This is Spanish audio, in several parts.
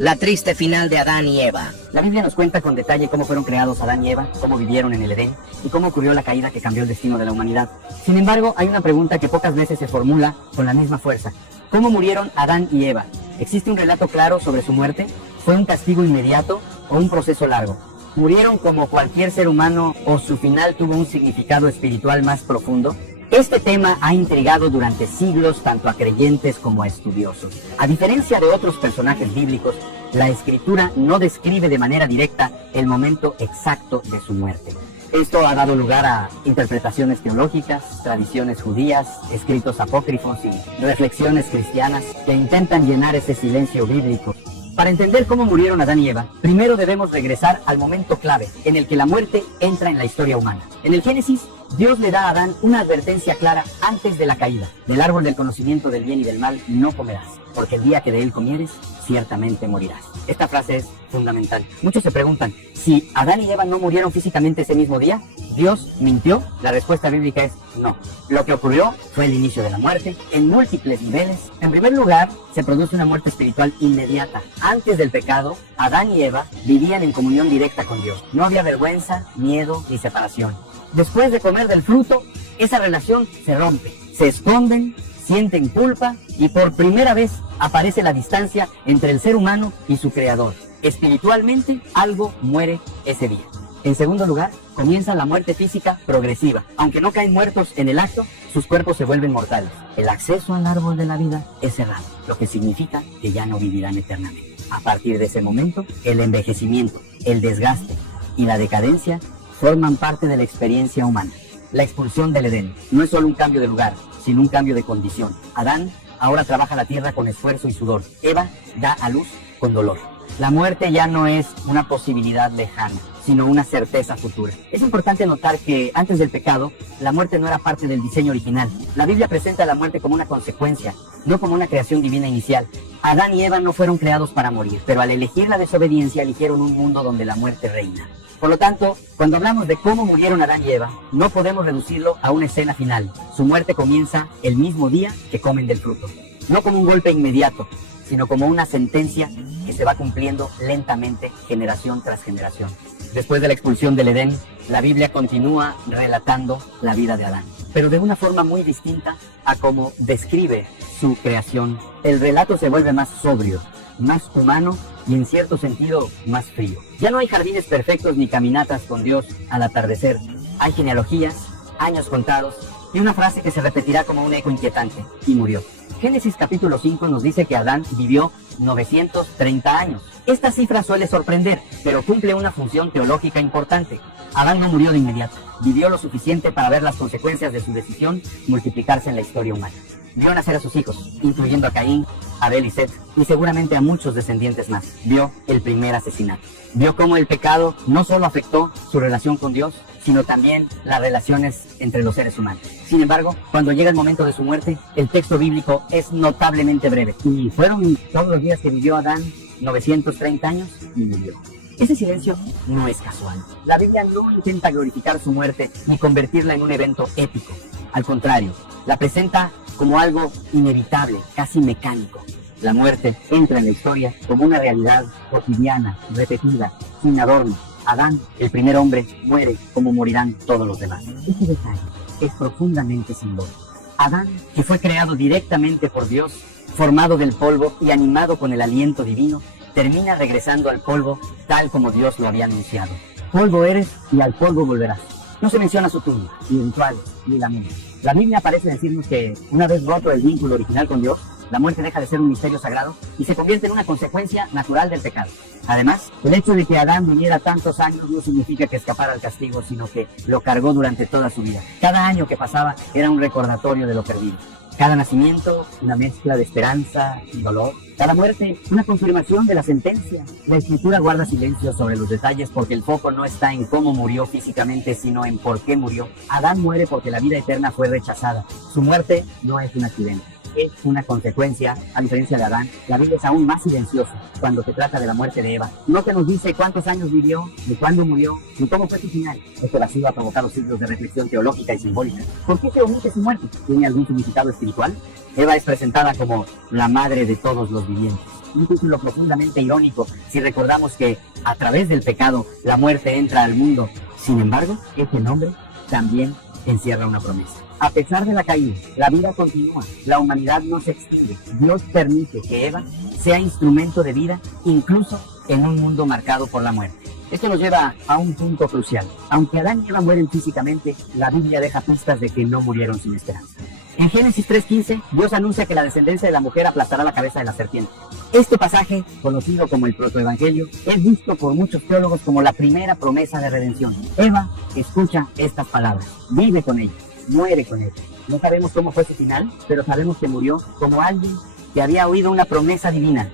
La triste final de Adán y Eva. La Biblia nos cuenta con detalle cómo fueron creados Adán y Eva, cómo vivieron en el Edén y cómo ocurrió la caída que cambió el destino de la humanidad. Sin embargo, hay una pregunta que pocas veces se formula con la misma fuerza. ¿Cómo murieron Adán y Eva? ¿Existe un relato claro sobre su muerte? ¿Fue un castigo inmediato o un proceso largo? ¿Murieron como cualquier ser humano o su final tuvo un significado espiritual más profundo? Este tema ha intrigado durante siglos tanto a creyentes como a estudiosos. A diferencia de otros personajes bíblicos, la Escritura no describe de manera directa el momento exacto de su muerte. Esto ha dado lugar a interpretaciones teológicas, tradiciones judías, escritos apócrifos y reflexiones cristianas que intentan llenar ese silencio bíblico. Para entender cómo murieron Adán y Eva, primero debemos regresar al momento clave en el que la muerte entra en la historia humana. En el Génesis, Dios le da a Adán una advertencia clara antes de la caída. Del árbol del conocimiento del bien y del mal no comerás, porque el día que de él comieres, ciertamente morirás. Esta frase es fundamental. Muchos se preguntan, si Adán y Eva no murieron físicamente ese mismo día, ¿Dios mintió? La respuesta bíblica es no. Lo que ocurrió fue el inicio de la muerte en múltiples niveles. En primer lugar, se produce una muerte espiritual inmediata. Antes del pecado, Adán y Eva vivían en comunión directa con Dios. No había vergüenza, miedo ni separación. Después de comer del fruto, esa relación se rompe. Se esconden, sienten culpa y por primera vez aparece la distancia entre el ser humano y su creador. Espiritualmente, algo muere ese día. En segundo lugar, comienza la muerte física progresiva. Aunque no caen muertos en el acto, sus cuerpos se vuelven mortales. El acceso al árbol de la vida es cerrado, lo que significa que ya no vivirán eternamente. A partir de ese momento, el envejecimiento, el desgaste y la decadencia forman parte de la experiencia humana. La expulsión del Edén no es solo un cambio de lugar, sino un cambio de condición. Adán ahora trabaja la tierra con esfuerzo y sudor. Eva da a luz con dolor. La muerte ya no es una posibilidad lejana, sino una certeza futura. Es importante notar que antes del pecado, la muerte no era parte del diseño original. La Biblia presenta la muerte como una consecuencia, no como una creación divina inicial. Adán y Eva no fueron creados para morir, pero al elegir la desobediencia eligieron un mundo donde la muerte reina. Por lo tanto, cuando hablamos de cómo murieron Adán y Eva, no podemos reducirlo a una escena final. Su muerte comienza el mismo día que comen del fruto. No como un golpe inmediato, sino como una sentencia que se va cumpliendo lentamente, generación tras generación. Después de la expulsión del Edén, la Biblia continúa relatando la vida de Adán, pero de una forma muy distinta a cómo describe su creación. El relato se vuelve más sobrio, más humano y en cierto sentido más frío. Ya no hay jardines perfectos ni caminatas con Dios al atardecer. Hay genealogías, años contados y una frase que se repetirá como un eco inquietante: y murió. Génesis capítulo 5 nos dice que Adán vivió 930 años. Esta cifra suele sorprender, pero cumple una función teológica importante. Adán no murió de inmediato. Vivió lo suficiente para ver las consecuencias de su decisión multiplicarse en la historia humana. Vio nacer a sus hijos, incluyendo a Caín, Abel y Set, y seguramente a muchos descendientes más. Vio el primer asesinato. Vio cómo el pecado no solo afectó su relación con Dios, sino también las relaciones entre los seres humanos. Sin embargo, cuando llega el momento de su muerte, el texto bíblico es notablemente breve. Y fueron todos los días que vivió Adán 930 años y murió. Ese silencio no es casual. La Biblia no intenta glorificar su muerte ni convertirla en un evento épico. Al contrario, la presenta como algo inevitable, casi mecánico. La muerte entra en la historia como una realidad cotidiana, repetida, sin adorno. Adán, el primer hombre, muere como morirán todos los demás. Ese detalle es profundamente simbólico. Adán, que fue creado directamente por Dios, formado del polvo y animado con el aliento divino, termina regresando al polvo tal como Dios lo había anunciado. Polvo eres y al polvo volverás. No se menciona su tumba, ni rituales, ni la muerte. La Biblia parece decirnos que una vez roto el vínculo original con Dios, la muerte deja de ser un misterio sagrado y se convierte en una consecuencia natural del pecado. Además, el hecho de que Adán viviera tantos años no significa que escapara al castigo, sino que lo cargó durante toda su vida. Cada año que pasaba era un recordatorio de lo perdido. Cada nacimiento, una mezcla de esperanza y dolor. Cada muerte, una confirmación de la sentencia. La Escritura guarda silencio sobre los detalles porque el foco no está en cómo murió físicamente, sino en por qué murió. Adán muere porque la vida eterna fue rechazada. Su muerte no es un accidente. Es una consecuencia. A diferencia de Adán, la Biblia es aún más silenciosa cuando se trata de la muerte de Eva. No se nos dice cuántos años vivió, ni cuándo murió, ni cómo fue su final. Este vacío ha provocado siglos de reflexión teológica y simbólica. ¿Por qué se omite su muerte? ¿Tiene algún significado espiritual? Eva es presentada como la madre de todos los vivientes. un título profundamente irónico si recordamos que a través del pecado la muerte entra al mundo. Sin embargo, este nombre también encierra una promesa. A pesar de la caída, la vida continúa, la humanidad no se extingue. Dios permite que Eva sea instrumento de vida, incluso en un mundo marcado por la muerte. Esto nos lleva a un punto crucial. Aunque Adán y Eva mueren físicamente, la Biblia deja pistas de que no murieron sin esperanza. En Génesis 3:15, Dios anuncia que la descendencia de la mujer aplastará la cabeza de la serpiente. Este pasaje, conocido como el protoevangelio, es visto por muchos teólogos como la primera promesa de redención. Eva escucha estas palabras, vive con ellas, muere con ellas. No sabemos cómo fue su final, pero sabemos que murió como alguien que había oído una promesa divina.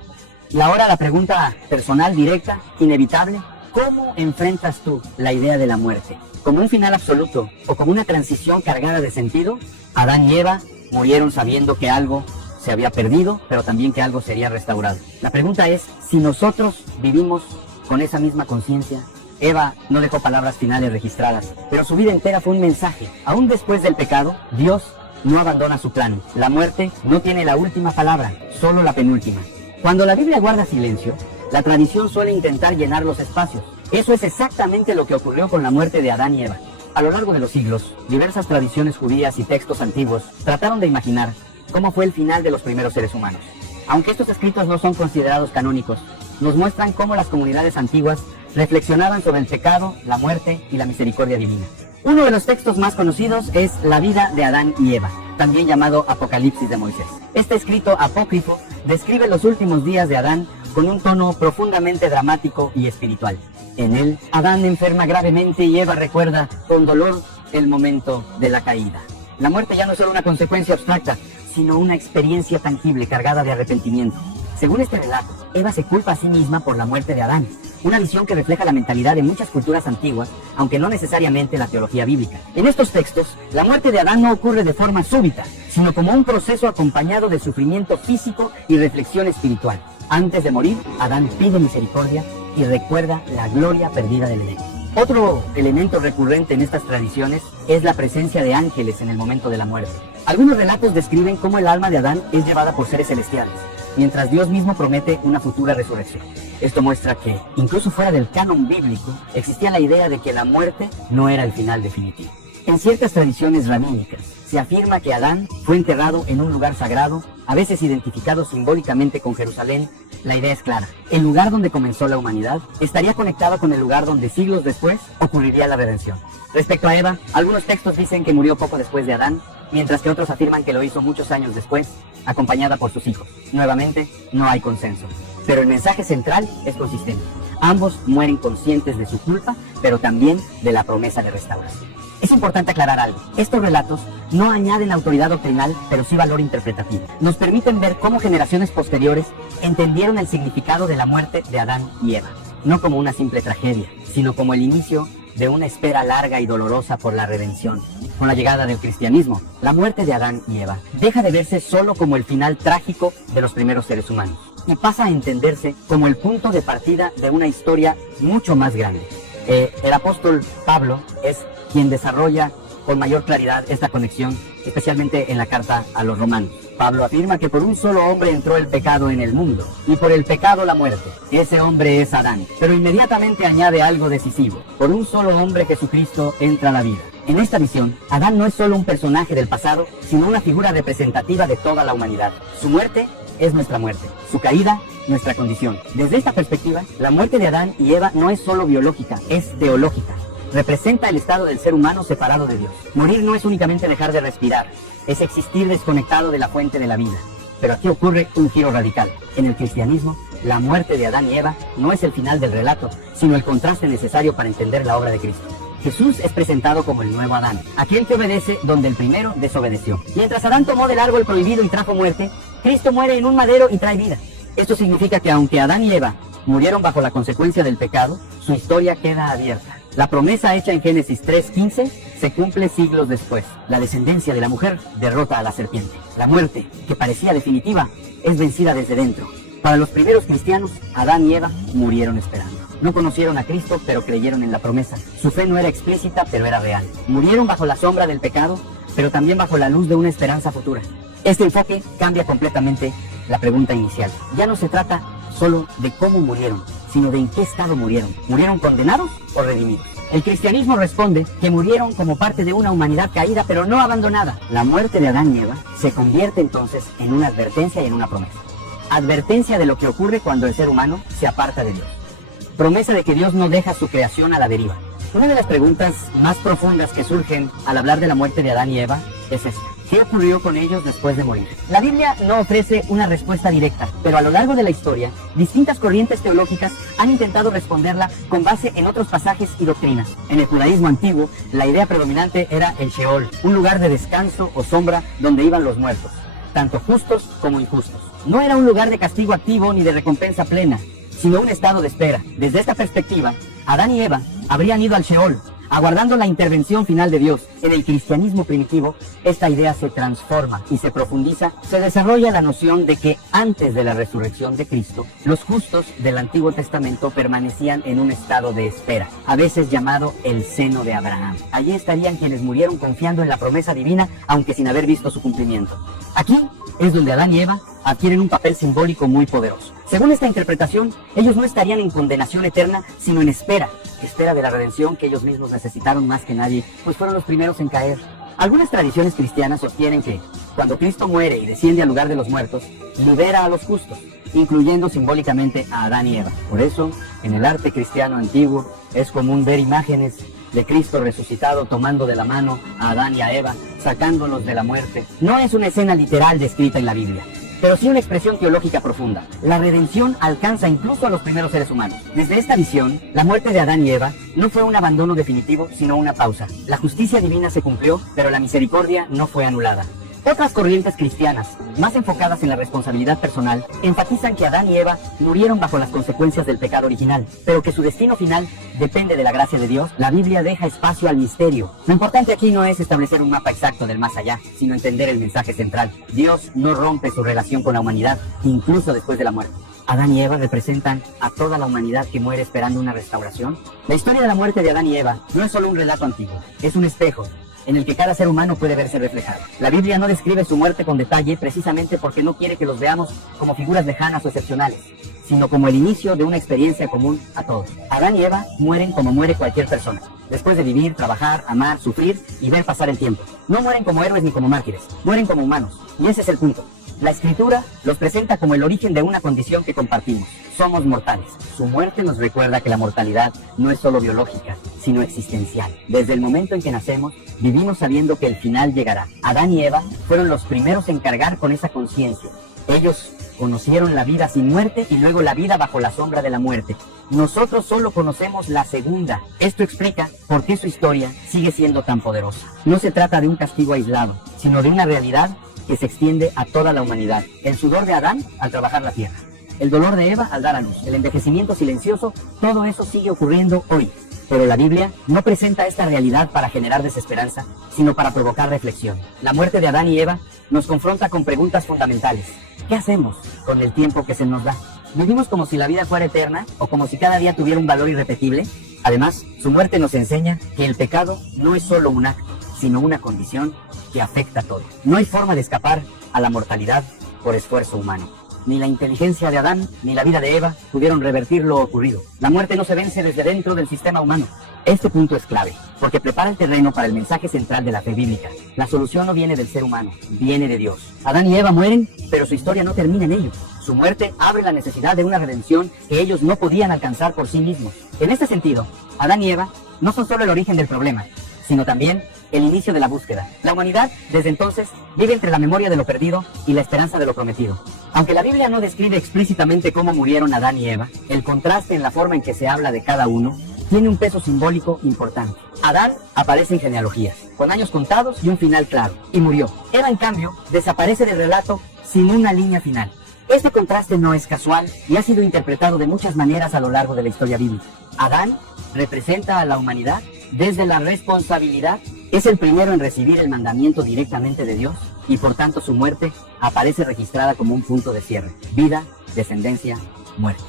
Y ahora la pregunta personal, directa, inevitable: ¿cómo enfrentas tú la idea de la muerte? ¿Como un final absoluto o como una transición cargada de sentido? Adán y Eva murieron sabiendo que algo se había perdido, pero también que algo sería restaurado. La pregunta es si nosotros vivimos con esa misma conciencia. Eva no dejó palabras finales registradas, pero su vida entera fue un mensaje. Aún después del pecado, Dios no abandona su plan. La muerte no tiene la última palabra, solo la penúltima. Cuando la Biblia guarda silencio, la tradición suele intentar llenar los espacios. Eso es exactamente lo que ocurrió con la muerte de Adán y Eva. A lo largo de los siglos, diversas tradiciones judías y textos antiguos trataron de imaginar cómo fue el final de los primeros seres humanos. Aunque estos escritos no son considerados canónicos, nos muestran cómo las comunidades antiguas reflexionaban sobre el pecado, la muerte y la misericordia divina. Uno de los textos más conocidos es la vida de Adán y Eva, también llamado Apocalipsis de Moisés. Este escrito apócrifo describe los últimos días de Adán con un tono profundamente dramático y espiritual. En él, Adán enferma gravemente y Eva recuerda con dolor el momento de la caída. La muerte ya no es solo una consecuencia abstracta, sino una experiencia tangible cargada de arrepentimiento. Según este relato, Eva se culpa a sí misma por la muerte de Adán, una visión que refleja la mentalidad de muchas culturas antiguas, aunque no necesariamente la teología bíblica. En estos textos, la muerte de Adán no ocurre de forma súbita, sino como un proceso acompañado de sufrimiento físico y reflexión espiritual. Antes de morir, Adán pide misericordia y recuerda la gloria perdida del Edén. Otro elemento recurrente en estas tradiciones es la presencia de ángeles en el momento de la muerte. Algunos relatos describen cómo el alma de Adán es llevada por seres celestiales, mientras Dios mismo promete una futura resurrección. Esto muestra que, incluso fuera del canon bíblico, existía la idea de que la muerte no era el final definitivo. En ciertas tradiciones rabínicas, se afirma que Adán fue enterrado en un lugar sagrado, a veces identificado simbólicamente con Jerusalén. La idea es clara: el lugar donde comenzó la humanidad estaría conectado con el lugar donde siglos después ocurriría la redención. Respecto a Eva, algunos textos dicen que murió poco después de Adán, mientras que otros afirman que lo hizo muchos años después, acompañada por sus hijos. Nuevamente, no hay consenso, pero el mensaje central es consistente. Ambos mueren conscientes de su culpa, pero también de la promesa de restauración. Es importante aclarar algo: estos relatos no añaden autoridad doctrinal, pero sí valor interpretativo. Nos permiten ver cómo generaciones posteriores entendieron el significado de la muerte de Adán y Eva, no como una simple tragedia, sino como el inicio de una espera larga y dolorosa por la redención. Con la llegada del cristianismo, la muerte de Adán y Eva deja de verse solo como el final trágico de los primeros seres humanos y pasa a entenderse como el punto de partida de una historia mucho más grande. El apóstol Pablo es quien desarrolla con mayor claridad esta conexión, especialmente en la carta a los romanos. Pablo afirma que por un solo hombre entró el pecado en el mundo, y por el pecado la muerte. Ese hombre es Adán. Pero inmediatamente añade algo decisivo: por un solo hombre, Jesucristo, entra la vida. En esta visión, Adán no es solo un personaje del pasado, sino una figura representativa de toda la humanidad. Su muerte es nuestra muerte, su caída, nuestra condición. Desde esta perspectiva, la muerte de Adán y Eva no es solo biológica, es teológica. Representa el estado del ser humano separado de Dios. Morir no es únicamente dejar de respirar, es existir desconectado de la fuente de la vida. Pero aquí ocurre un giro radical. En el cristianismo, la muerte de Adán y Eva no es el final del relato, sino el contraste necesario para entender la obra de Cristo. Jesús es presentado como el nuevo Adán, aquel que obedece donde el primero desobedeció. Mientras Adán tomó del árbol prohibido y trajo muerte, Cristo muere en un madero y trae vida. Esto significa que aunque Adán y Eva murieron bajo la consecuencia del pecado, su historia queda abierta. La promesa hecha en Génesis 3:15 se cumple siglos después. La descendencia de la mujer derrota a la serpiente. La muerte, que parecía definitiva, es vencida desde dentro. Para los primeros cristianos, Adán y Eva murieron esperando. No conocieron a Cristo, pero creyeron en la promesa. Su fe no era explícita, pero era real. Murieron bajo la sombra del pecado, pero también bajo la luz de una esperanza futura. Este enfoque cambia completamente la pregunta inicial. Ya no se trata solo de cómo murieron, sino de en qué estado murieron. ¿Murieron condenados o redimidos? El cristianismo responde que murieron como parte de una humanidad caída, pero no abandonada. La muerte de Adán y Eva se convierte entonces en una advertencia y en una promesa. Advertencia de lo que ocurre cuando el ser humano se aparta de Dios. Promesa de que Dios no deja su creación a la deriva. Una de las preguntas más profundas que surgen al hablar de la muerte de Adán y Eva es esta. ¿Qué ocurrió con ellos después de morir? La Biblia no ofrece una respuesta directa, pero a lo largo de la historia, distintas corrientes teológicas han intentado responderla con base en otros pasajes y doctrinas. En el judaísmo antiguo, la idea predominante era el Sheol, un lugar de descanso o sombra donde iban los muertos, tanto justos como injustos. No era un lugar de castigo activo ni de recompensa plena, sino un estado de espera. Desde esta perspectiva, Adán y Eva habrían ido al Sheol, aguardando la intervención final de Dios. En el cristianismo primitivo, esta idea se transforma y se profundiza. Se desarrolla la noción de que antes de la resurrección de Cristo, los justos del Antiguo Testamento permanecían en un estado de espera, a veces llamado el seno de Abraham. Allí estarían quienes murieron confiando en la promesa divina, aunque sin haber visto su cumplimiento. Aquí es donde Adán y Eva adquieren un papel simbólico muy poderoso. Según esta interpretación, ellos no estarían en condenación eterna, sino en espera de la redención que ellos mismos necesitaron más que nadie, pues fueron los primeros en caer. Algunas tradiciones cristianas sostienen que, cuando Cristo muere y desciende al lugar de los muertos, libera a los justos, incluyendo simbólicamente a Adán y Eva. Por eso, en el arte cristiano antiguo, es común ver imágenes de Cristo resucitado tomando de la mano a Adán y a Eva, sacándolos de la muerte. No es una escena literal descrita en la Biblia, pero sí una expresión teológica profunda. La redención alcanza incluso a los primeros seres humanos. Desde esta visión, la muerte de Adán y Eva no fue un abandono definitivo, sino una pausa. La justicia divina se cumplió, pero la misericordia no fue anulada. Otras corrientes cristianas, más enfocadas en la responsabilidad personal, enfatizan que Adán y Eva murieron bajo las consecuencias del pecado original, pero que su destino final depende de la gracia de Dios. La Biblia deja espacio al misterio. Lo importante aquí no es establecer un mapa exacto del más allá, sino entender el mensaje central. Dios no rompe su relación con la humanidad, incluso después de la muerte. Adán y Eva representan a toda la humanidad que muere esperando una restauración. La historia de la muerte de Adán y Eva no es solo un relato antiguo, es un espejo en el que cada ser humano puede verse reflejado. La Biblia no describe su muerte con detalle precisamente porque no quiere que los veamos como figuras lejanas o excepcionales, sino como el inicio de una experiencia común a todos. Adán y Eva mueren como muere cualquier persona, después de vivir, trabajar, amar, sufrir y ver pasar el tiempo. No mueren como héroes ni como mártires, mueren como humanos, y ese es el punto. La Escritura los presenta como el origen de una condición que compartimos. Somos mortales. Su muerte nos recuerda que la mortalidad no es solo biológica, sino existencial. Desde el momento en que nacemos, vivimos sabiendo que el final llegará. Adán y Eva fueron los primeros en cargar con esa conciencia. Ellos conocieron la vida sin muerte y luego la vida bajo la sombra de la muerte. Nosotros solo conocemos la segunda. Esto explica por qué su historia sigue siendo tan poderosa. No se trata de un castigo aislado, sino de una realidad que se extiende a toda la humanidad. El sudor de Adán al trabajar la tierra, el dolor de Eva al dar a luz, el envejecimiento silencioso, todo eso sigue ocurriendo hoy. Pero la Biblia no presenta esta realidad para generar desesperanza, sino para provocar reflexión. La muerte de Adán y Eva nos confronta con preguntas fundamentales. ¿Qué hacemos con el tiempo que se nos da? ¿Vivimos como si la vida fuera eterna o como si cada día tuviera un valor irrepetible? Además, su muerte nos enseña que el pecado no es solo un acto, sino una condición que afecta a todo. No hay forma de escapar a la mortalidad por esfuerzo humano. Ni la inteligencia de Adán ni la vida de Eva pudieron revertir lo ocurrido. La muerte no se vence desde dentro del sistema humano. Este punto es clave, porque prepara el terreno para el mensaje central de la fe bíblica. La solución no viene del ser humano, viene de Dios. Adán y Eva mueren, pero su historia no termina en ellos. Su muerte abre la necesidad de una redención que ellos no podían alcanzar por sí mismos. En este sentido, Adán y Eva no son solo el origen del problema, sino también el inicio de la búsqueda. La humanidad, desde entonces, vive entre la memoria de lo perdido y la esperanza de lo prometido. Aunque la Biblia no describe explícitamente cómo murieron Adán y Eva, el contraste en la forma en que se habla de cada uno tiene un peso simbólico importante. Adán aparece en genealogías, con años contados y un final claro, y murió. Eva, en cambio, desaparece del relato sin una línea final. Este contraste no es casual y ha sido interpretado de muchas maneras a lo largo de la historia bíblica. Adán representa a la humanidad desde la responsabilidad. Es el primero en recibir el mandamiento directamente de Dios y por tanto su muerte aparece registrada como un punto de cierre. Vida, descendencia, muerte.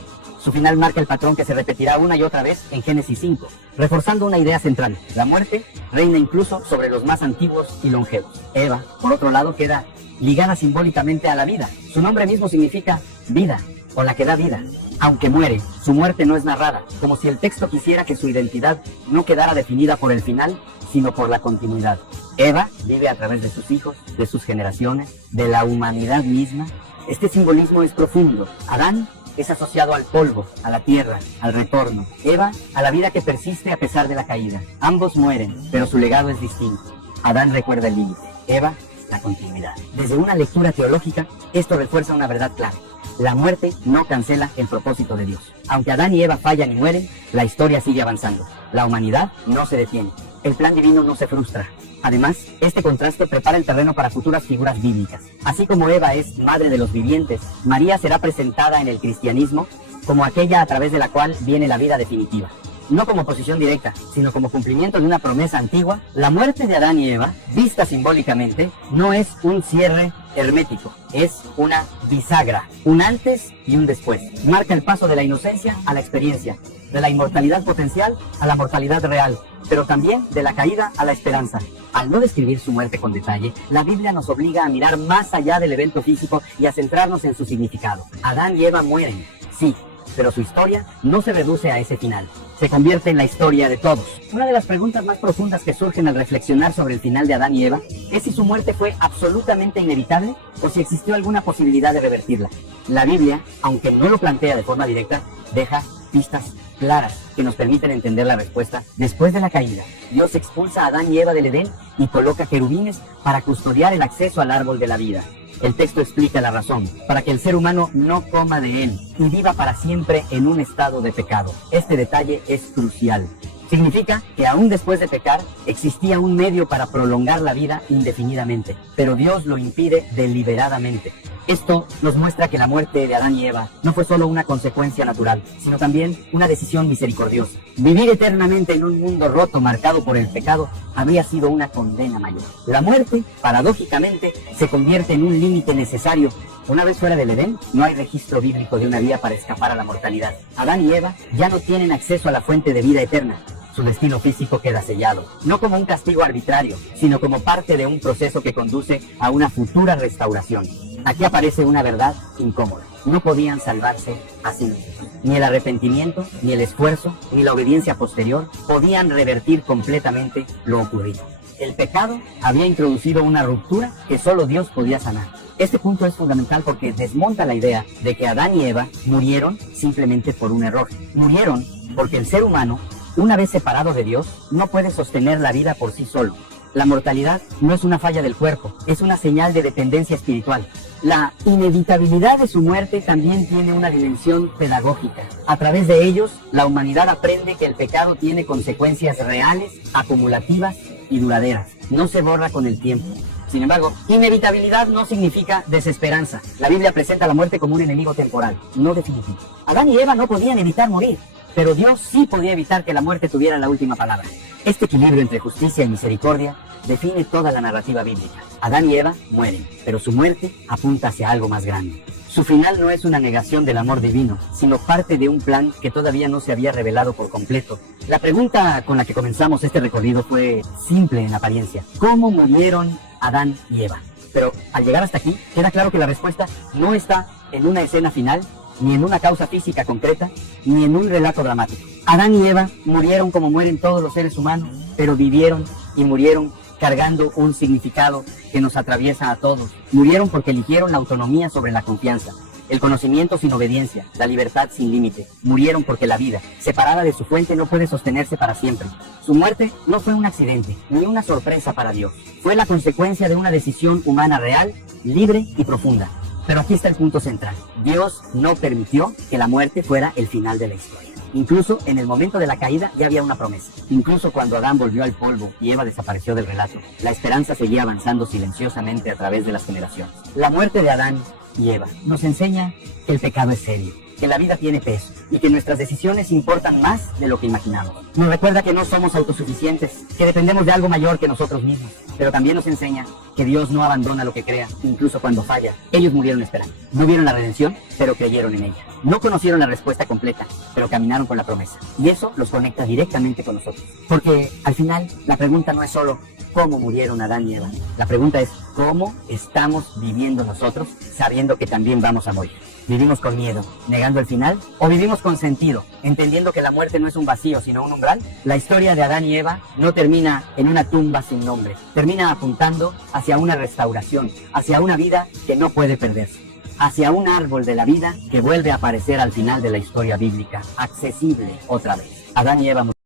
Su final marca el patrón que se repetirá una y otra vez en Génesis 5, reforzando una idea central. La muerte reina incluso sobre los más antiguos y longevos. Eva, por otro lado, queda ligada simbólicamente a la vida. Su nombre mismo significa vida, o la que da vida. Aunque muere, su muerte no es narrada, como si el texto quisiera que su identidad no quedara definida por el final, sino por la continuidad. Eva vive a través de sus hijos, de sus generaciones, de la humanidad misma. Este simbolismo es profundo. Adán es asociado al polvo, a la tierra, al retorno. Eva, a la vida que persiste a pesar de la caída. Ambos mueren, pero su legado es distinto. Adán recuerda el límite. Eva, la continuidad. Desde una lectura teológica, esto refuerza una verdad clara. La muerte no cancela el propósito de Dios. Aunque Adán y Eva fallan y mueren, la historia sigue avanzando. La humanidad no se detiene. El plan divino no se frustra. Además, este contraste prepara el terreno para futuras figuras bíblicas. Así como Eva es madre de los vivientes, María será presentada en el cristianismo como aquella a través de la cual viene la vida definitiva. No como posición directa, sino como cumplimiento de una promesa antigua. La muerte de Adán y Eva, vista simbólicamente, no es un cierre hermético, es una bisagra, un antes y un después. Marca el paso de la inocencia a la experiencia, de la inmortalidad potencial a la mortalidad real, pero también de la caída a la esperanza. Al no describir su muerte con detalle, la Biblia nos obliga a mirar más allá del evento físico y a centrarnos en su significado. Adán y Eva mueren, sí, pero su historia no se reduce a ese final. Se convierte en la historia de todos. Una de las preguntas más profundas que surgen al reflexionar sobre el final de Adán y Eva es si su muerte fue absolutamente inevitable o si existió alguna posibilidad de revertirla. La Biblia, aunque no lo plantea de forma directa, deja pistas claras que nos permiten entender la respuesta. Después de la caída, Dios expulsa a Adán y Eva del Edén y coloca querubines para custodiar el acceso al árbol de la vida. El texto explica la razón, para que el ser humano no coma de él y viva para siempre en un estado de pecado. Este detalle es crucial. Significa que aún después de pecar, existía un medio para prolongar la vida indefinidamente, pero Dios lo impide deliberadamente. Esto nos muestra que la muerte de Adán y Eva no fue solo una consecuencia natural, sino también una decisión misericordiosa. Vivir eternamente en un mundo roto marcado por el pecado habría sido una condena mayor. La muerte, paradójicamente, se convierte en un límite necesario. Una vez fuera del Edén, no hay registro bíblico de una vía para escapar a la mortalidad. Adán y Eva ya no tienen acceso a la fuente de vida eterna. Su destino físico queda sellado, no como un castigo arbitrario, sino como parte de un proceso que conduce a una futura restauración. Aquí aparece una verdad incómoda. No podían salvarse a sí mismos. Ni el arrepentimiento, ni el esfuerzo, ni la obediencia posterior podían revertir completamente lo ocurrido. El pecado había introducido una ruptura que solo Dios podía sanar. Este punto es fundamental porque desmonta la idea de que Adán y Eva murieron simplemente por un error. Murieron porque el ser humano, una vez separado de Dios, no puede sostener la vida por sí solo. La mortalidad no es una falla del cuerpo, es una señal de dependencia espiritual. La inevitabilidad de su muerte también tiene una dimensión pedagógica. A través de ellos, la humanidad aprende que el pecado tiene consecuencias reales, acumulativas y duraderas. No se borra con el tiempo. Sin embargo, inevitabilidad no significa desesperanza. La Biblia presenta la muerte como un enemigo temporal, no definitivo. Adán y Eva no podían evitar morir, pero Dios sí podía evitar que la muerte tuviera la última palabra. Este equilibrio entre justicia y misericordia define toda la narrativa bíblica. Adán y Eva mueren, pero su muerte apunta hacia algo más grande. Su final no es una negación del amor divino, sino parte de un plan que todavía no se había revelado por completo. La pregunta con la que comenzamos este recorrido fue simple en apariencia. ¿Cómo murieron Adán y Eva? Pero al llegar hasta aquí, queda claro que la respuesta no está en una escena final, ni en una causa física concreta, ni en un relato dramático. Adán y Eva murieron como mueren todos los seres humanos, pero vivieron y murieron cargando un significado que nos atraviesa a todos. Murieron porque eligieron la autonomía sobre la confianza, el conocimiento sin obediencia, la libertad sin límite. Murieron porque la vida, separada de su fuente, no puede sostenerse para siempre. Su muerte no fue un accidente, ni una sorpresa para Dios. Fue la consecuencia de una decisión humana real, libre y profunda. Pero aquí está el punto central. Dios no permitió que la muerte fuera el final de la historia. Incluso en el momento de la caída ya había una promesa. Incluso cuando Adán volvió al polvo y Eva desapareció del relato, la esperanza seguía avanzando silenciosamente a través de las generaciones. La muerte de Adán y Eva nos enseña que el pecado es serio, que la vida tiene peso y que nuestras decisiones importan más de lo que imaginamos. Nos recuerda que no somos autosuficientes, que dependemos de algo mayor que nosotros mismos, pero también nos enseña que Dios no abandona lo que crea, incluso cuando falla. Ellos murieron esperando. No vieron la redención, pero creyeron en ella. No conocieron la respuesta completa, pero caminaron con la promesa. Y eso los conecta directamente con nosotros. Porque al final la pregunta no es solo cómo murieron Adán y Eva. La pregunta es cómo estamos viviendo nosotros sabiendo que también vamos a morir. ¿Vivimos con miedo, negando el final? ¿O vivimos con sentido, entendiendo que la muerte no es un vacío, sino un umbral? La historia de Adán y Eva no termina en una tumba sin nombre. Termina apuntando hacia una restauración, hacia una vida que no puede perderse, hacia un árbol de la vida que vuelve a aparecer al final de la historia bíblica, accesible otra vez. Adán y Eva